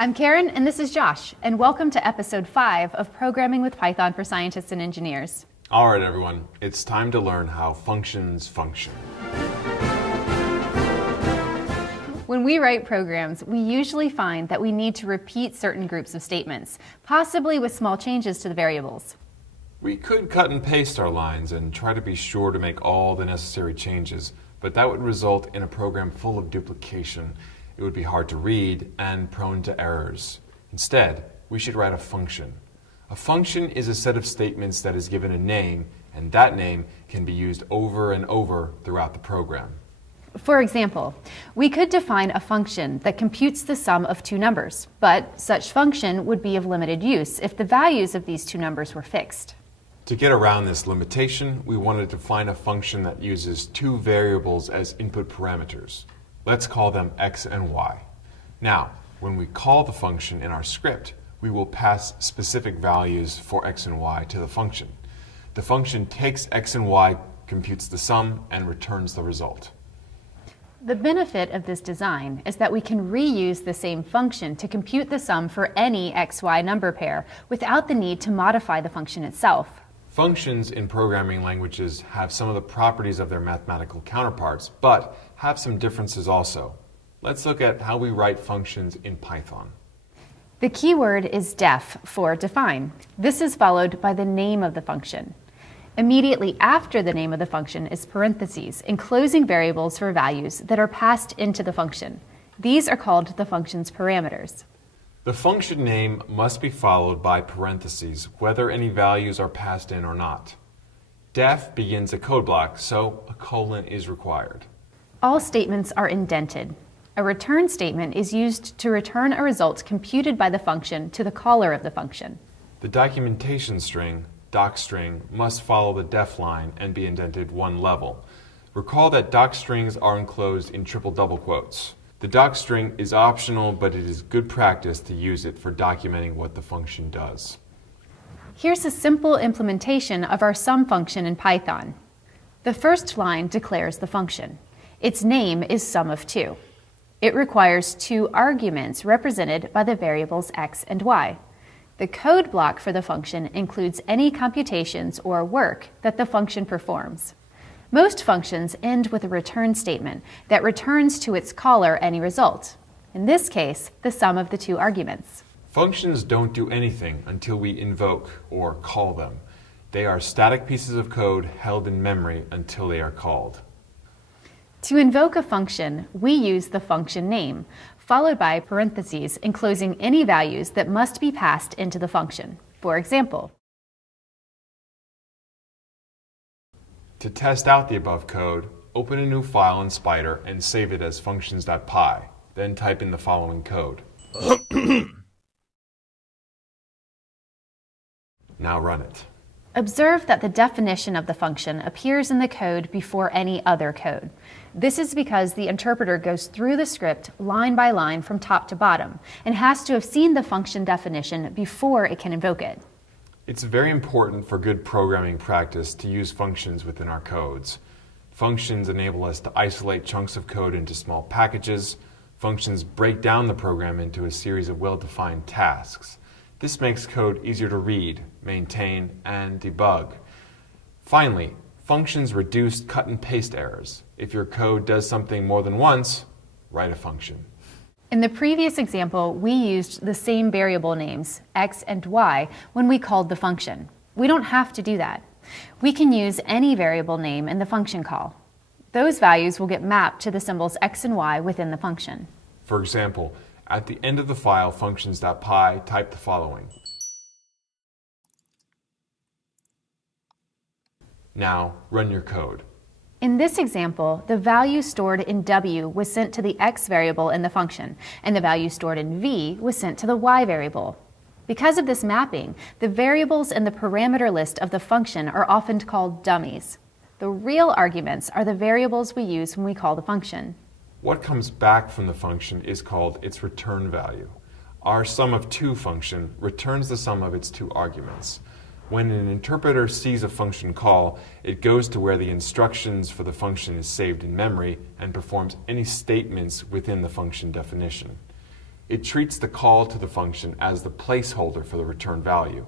I'm Karen, and this is Josh, and welcome to episode 5 of Programming with Python for Scientists and Engineers. All right, everyone, it's time to learn how functions function. When we write programs, we usually find that we need to repeat certain groups of statements, possibly with small changes to the variables. We could cut and paste our lines and try to be sure to make all the necessary changes, but that would result in a program full of duplication. It would be hard to read and prone to errors. Instead, we should write a function. A function is a set of statements that is given a name, and that name can be used over and over throughout the program. For example, we could define a function that computes the sum of two numbers, but such function would be of limited use if the values of these two numbers were fixed. To get around this limitation, we wanted to find a function that uses two variables as input parameters. Let's call them x and y. Now, when we call the function in our script, we will pass specific values for x and y to the function. The function takes x and y, computes the sum, and returns the result. The benefit of this design is that we can reuse the same function to compute the sum for any xy number pair without the need to modify the function itself. Functions in programming languages have some of the properties of their mathematical counterparts, but have some differences also. Let's look at how we write functions in Python. The keyword is def for define. This is followed by the name of the function. Immediately after the name of the function is parentheses, enclosing variables for values that are passed into the function. These are called the function's parameters. The function name must be followed by parentheses, whether any values are passed in or not. Def begins a code block, so a colon is required. All statements are indented. A return statement is used to return a result computed by the function to the caller of the function. The documentation string, docstring, must follow the def line and be indented one level. Recall that docstrings are enclosed in triple double quotes. The docstring is optional, but it is good practice to use it for documenting what the function does. Here's a simple implementation of our sum function in Python. The first line declares the function. Its name is sum of 2. It requires 2 arguments represented by the variables x and y. The code block for the function includes any computations or work that the function performs. Most functions end with a return statement that returns to its caller any result. In this case, the sum of the 2 arguments. Functions don't do anything until we invoke or call them. They are static pieces of code held in memory until they are called. To invoke a function, we use the function name, followed by parentheses enclosing any values that must be passed into the function. For example, to test out the above code, open a new file in Spyder and save it as functions.py. Then type in the following code. Now run it. Observe that the definition of the function appears in the code before any other code. This is because the interpreter goes through the script line by line from top to bottom and has to have seen the function definition before it can invoke it. It's very important for good programming practice to use functions within our codes. Functions enable us to isolate chunks of code into small packages. Functions break down the program into a series of well-defined tasks. This makes code easier to read, maintain, and debug. Finally, functions reduce cut and paste errors. If your code does something more than once, write a function. In the previous example, we used the same variable names, x and y, when we called the function. We don't have to do that. We can use any variable name in the function call. Those values will get mapped to the symbols x and y within the function. For example, at the end of the file functions.py, type the following. Now, run your code. In this example, the value stored in w was sent to the x variable in the function, and the value stored in v was sent to the y variable. Because of this mapping, the variables in the parameter list of the function are often called dummies. The real arguments are the variables we use when we call the function. What comes back from the function is called its return value. Our sum of 2 function returns the sum of its 2 arguments. When an interpreter sees a function call, it goes to where the instructions for the function is saved in memory and performs any statements within the function definition. It treats the call to the function as the placeholder for the return value.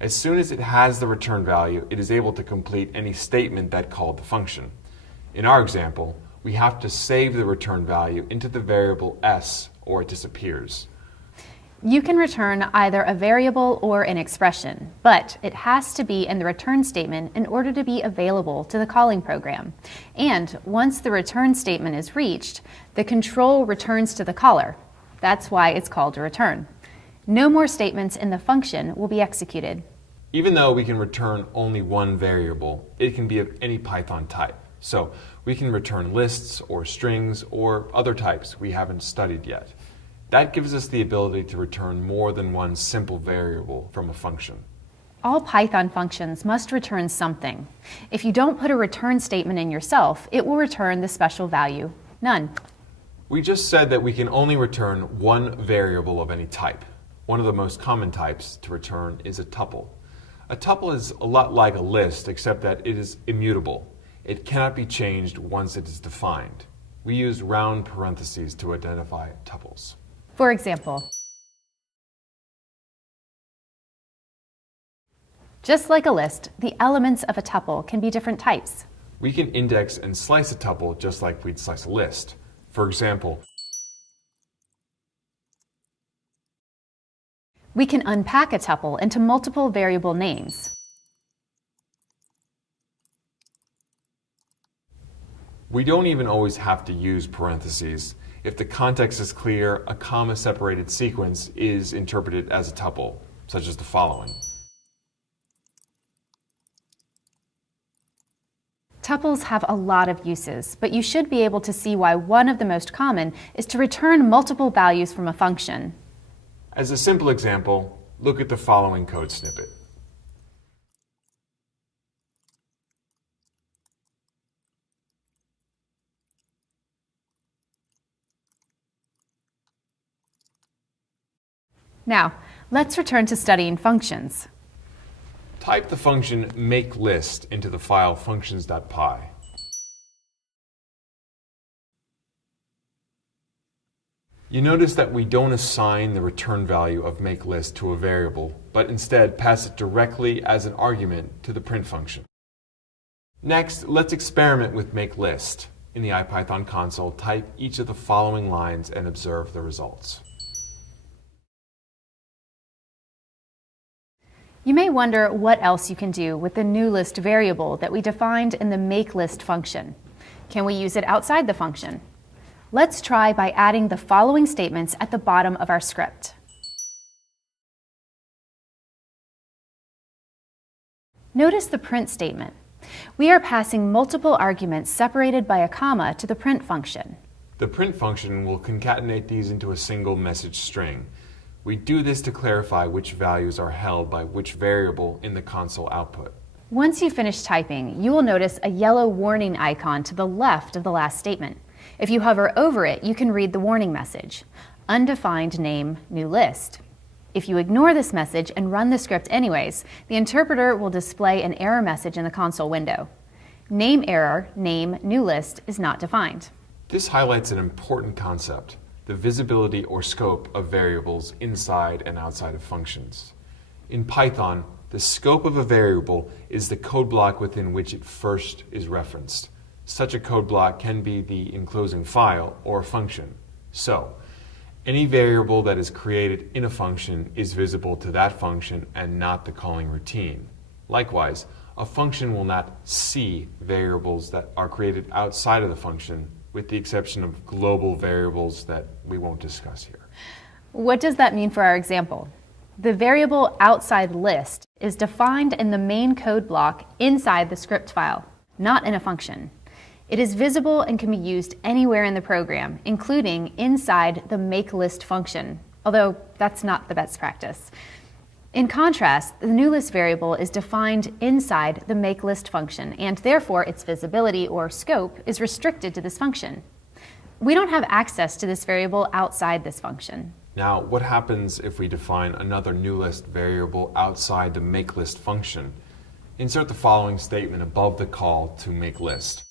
As soon as it has the return value, it is able to complete any statement that called the function. In our example, we have to save the return value into the variable s or it disappears. You can return either a variable or an expression, but it has to be in the return statement in order to be available to the calling program. And once the return statement is reached, the control returns to the caller. That's why it's called a return. No more statements in the function will be executed. Even though we can return only one variable, it can be of any Python type. So we can return lists or strings or other types we haven't studied yet. That gives us the ability to return more than one simple variable from a function. All Python functions must return something. If you don't put a return statement in yourself, it will return the special value, none. We just said that we can only return one variable of any type. One of the most common types to return is a tuple. A tuple is a lot like a list, except that it is immutable. It cannot be changed once it is defined. We use round parentheses to identify tuples. For example, just like a list, the elements of a tuple can be different types. We can index and slice a tuple just like we'd slice a list. For example, we can unpack a tuple into multiple variable names. we don't even always have to use parentheses. If the context is clear, a comma-separated sequence is interpreted as a tuple, such as the following. Tuples have a lot of uses, but you should be able to see why one of the most common is to return multiple values from a function. As a simple example, look at the following code snippet. Now, let's return to studying functions. Type the function makeList into the file functions.py. You notice that we don't assign the return value of makeList to a variable, but instead pass it directly as an argument to the print function. Next, let's experiment with makeList. In the IPython console, type each of the following lines and observe the results. You may wonder what else you can do with the newList variable that we defined in the makeList function. Can we use it outside the function? Let's try by adding the following statements at the bottom of our script. Notice the print statement. We are passing multiple arguments separated by a comma to the print function. The print function will concatenate these into a single message string. We do this to clarify which values are held by which variable in the console output. Once you finish typing, you will notice a yellow warning icon to the left of the last statement. If you hover over it, you can read the warning message, undefined name, new list. If you ignore this message and run the script anyways, the interpreter will display an error message in the console window. Name error, name, new list is not defined. This highlights an important concept, the visibility or scope of variables inside and outside of functions. In Python, the scope of a variable is the code block within which it first is referenced. Such a code block can be the enclosing file or a function. So, any variable that is created in a function is visible to that function and not the calling routine. Likewise, a function will not see variables that are created outside of the function, with the exception of global variables that we won't discuss here. What does that mean for our example? The variable outside list is defined in the main code block inside the script file, not in a function. It is visible and can be used anywhere in the program, including inside the makeList function, although that's not the best practice. In contrast, the newList variable is defined inside the makeList function, and therefore its visibility or scope is restricted to this function. We don't have access to this variable outside this function. Now, what happens if we define another newList variable outside the makeList function? Insert the following statement above the call to makeList.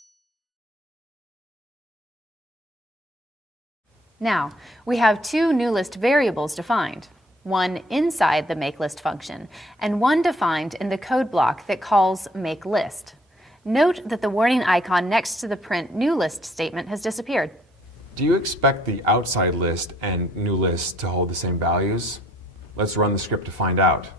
Now, we have two newList variables defined, one inside the makeList function and one defined in the code block that calls makeList. Note that the warning icon next to the print newList statement has disappeared. Do you expect the outside list and newList to hold the same values? Let's run the script to find out.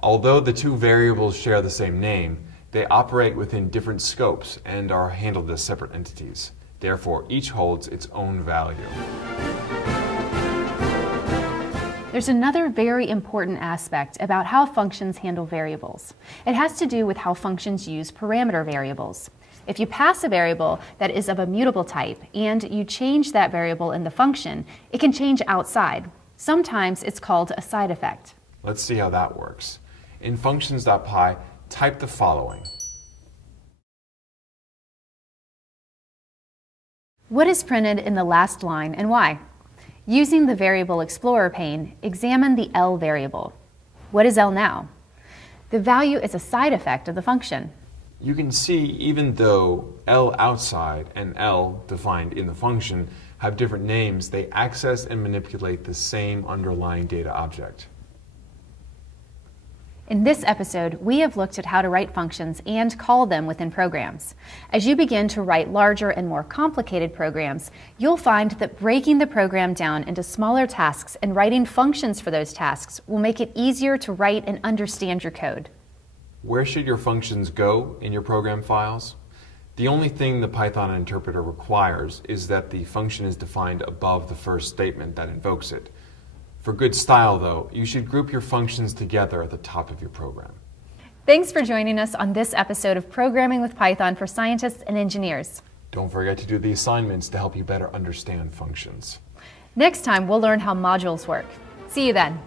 Although the two variables share the same name, they operate within different scopes and are handled as separate entities. Therefore, each holds its own value. There's another very important aspect about how functions handle variables. It has to do with how functions use parameter variables. If you pass a variable that is of a mutable type and you change that variable in the function, it can change outside. Sometimes it's called a side effect. Let's see how that works. In functions.py, type the following. What is printed in the last line and why? Using the Variable Explorer pane, examine the L variable. What is L now? The value is a side effect of the function. You can see even though L outside and L defined in the function have different names, they access and manipulate the same underlying data object. In this episode, we have looked at how to write functions and call them within programs. As you begin to write larger and more complicated programs, you'll find that breaking the program down into smaller tasks and writing functions for those tasks will make it easier to write and understand your code. Where should your functions go in your program files? The only thing the Python interpreter requires is that the function is defined above the first statement that invokes it. For good style, though, you should group your functions together at the top of your program. Thanks for joining us on this episode of Programming with Python for Scientists and Engineers. Don't forget to do the assignments to help you better understand functions. Next time, we'll learn how modules work. See you then.